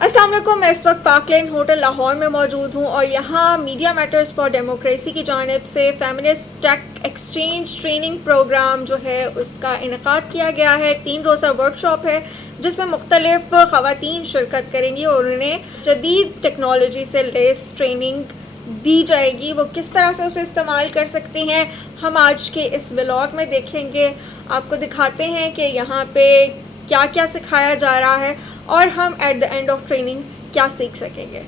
अस्सलाम वालेकुम। मैं इस वक्त पार्कलैंड होटल लाहौर में मौजूद हूँ और यहाँ मीडिया मैटर्स फॉर डेमोक्रेसी की जानिब से feminist tech exchange training programme जो है उसका इनेकाद किया गया है। 3 रोज़ा वर्कशॉप है जिसमें मुख्तलिफ ख़वातीन शिरकत करेंगी और उन्हें जदीद टेक्नोलॉजी से लेस ट्रेनिंग दी जाएगी। वो किस तरह से उसे इस्तेमाल कर सकते हैं हम आज के इस व्लॉग में देखेंगे। आपको दिखाते हैं कि यहाँ पे क्या क्या सिखाया जा रहा है और हम at the end of training क्या सीख सकेंगे।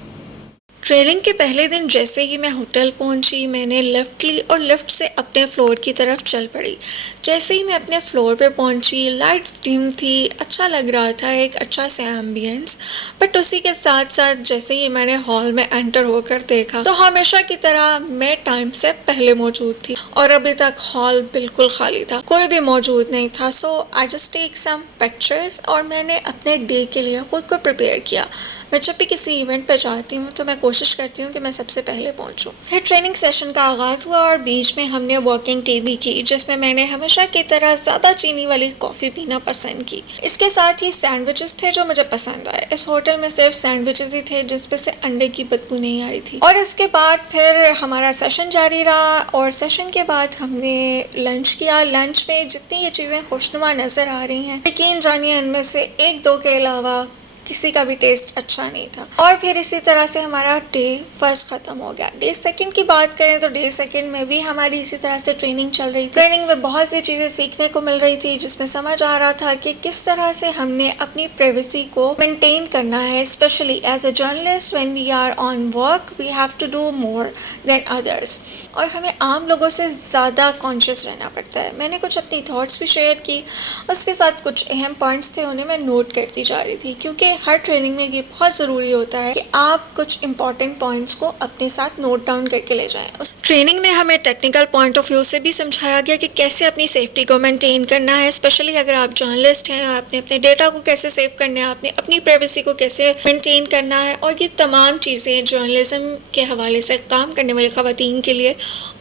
ट्रेनिंग के पहले दिन जैसे ही मैं होटल पहुंची, मैंने लिफ्ट ली और लिफ्ट से अपने फ्लोर की तरफ चल पड़ी। जैसे ही मैं अपने फ्लोर पे पहुंची, लाइट्स डिम थी, अच्छा लग रहा था, एक अच्छा सा एम्बियंस। बट उसी के साथ साथ जैसे ही मैंने हॉल में एंटर होकर देखा तो हमेशा की तरह मैं टाइम से पहले मौजूद थी और अभी तक हॉल बिल्कुल खाली था, कोई भी मौजूद नहीं था। So I just take some pictures और मैंने अपने डे के लिए खुद को प्रिपेयर किया। मैं जब भी किसी इवेंट पे जाती हूँ तो मैं कोशिश करती हूँ कि मैं सबसे पहले पहुँचूँ। फिर ट्रेनिंग सेशन का आगाज़ हुआ और बीच में हमने वॉकिंग टी भी की, जिसमें मैंने हमेशा की तरह ज़्यादा चीनी वाली कॉफ़ी पीना पसंद की। इसके साथ ही सैंडविचेस थे जो मुझे पसंद आए। इस होटल में सिर्फ सैंडविचेस ही थे जिसपे से अंडे की बदबू नहीं आ रही थी। और इसके बाद फिर हमारा सेशन जारी रहा और सेशन के बाद हमने लंच किया। लंच में जितनी ये चीज़ें खुशनुमा नज़र आ रही हैं, यकीन जानिए इनमें से 1-2 के अलावा किसी का भी टेस्ट अच्छा नहीं था। और फिर इसी तरह से हमारा डे फर्स्ट ख़त्म हो गया। डे सेकंड की बात करें तो डे सेकंड में भी हमारी इसी तरह से ट्रेनिंग चल रही थी। ट्रेनिंग में बहुत सी चीज़ें सीखने को मिल रही थी, जिसमें समझ आ रहा था कि किस तरह से हमने अपनी प्राइवेसी को मेंटेन करना है। Specially as a journalist, when we are on work we have to do more than others, और हमें आम लोगों से ज़्यादा कॉन्शियस रहना पड़ता है। मैंने कुछ अपनी थॉट्स भी शेयर की, उसके साथ कुछ अहम पॉइंट्स थे उन्हें मैं नोट करती जा रही थी, क्योंकि हर ट्रेनिंग में ये बहुत ज़रूरी होता है कि आप कुछ इंपॉर्टेंट पॉइंट्स को अपने साथ नोट डाउन करके ले जाएं। ट्रेनिंग में हमें टेक्निकल पॉइंट ऑफ व्यू से भी समझाया गया कि कैसे अपनी सेफ्टी को मेंटेन करना है। स्पेशली अगर आप जर्नलिस्ट हैं, आपने अपने डेटा को कैसे सेव करना है, आपने अपनी प्राइवेसी को कैसे मेंटेन करना है, और ये तमाम चीज़ें जर्नलिज्म के हवाले से काम करने वाली ख़वातीन के लिए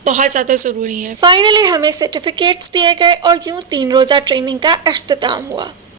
बहुत ज़्यादा ज़रूरी है। फाइनली हमें सर्टिफिकेट्स दिए गए और यूँ 3 रोज़ा ट्रेनिंग का अख्ताम हुआ।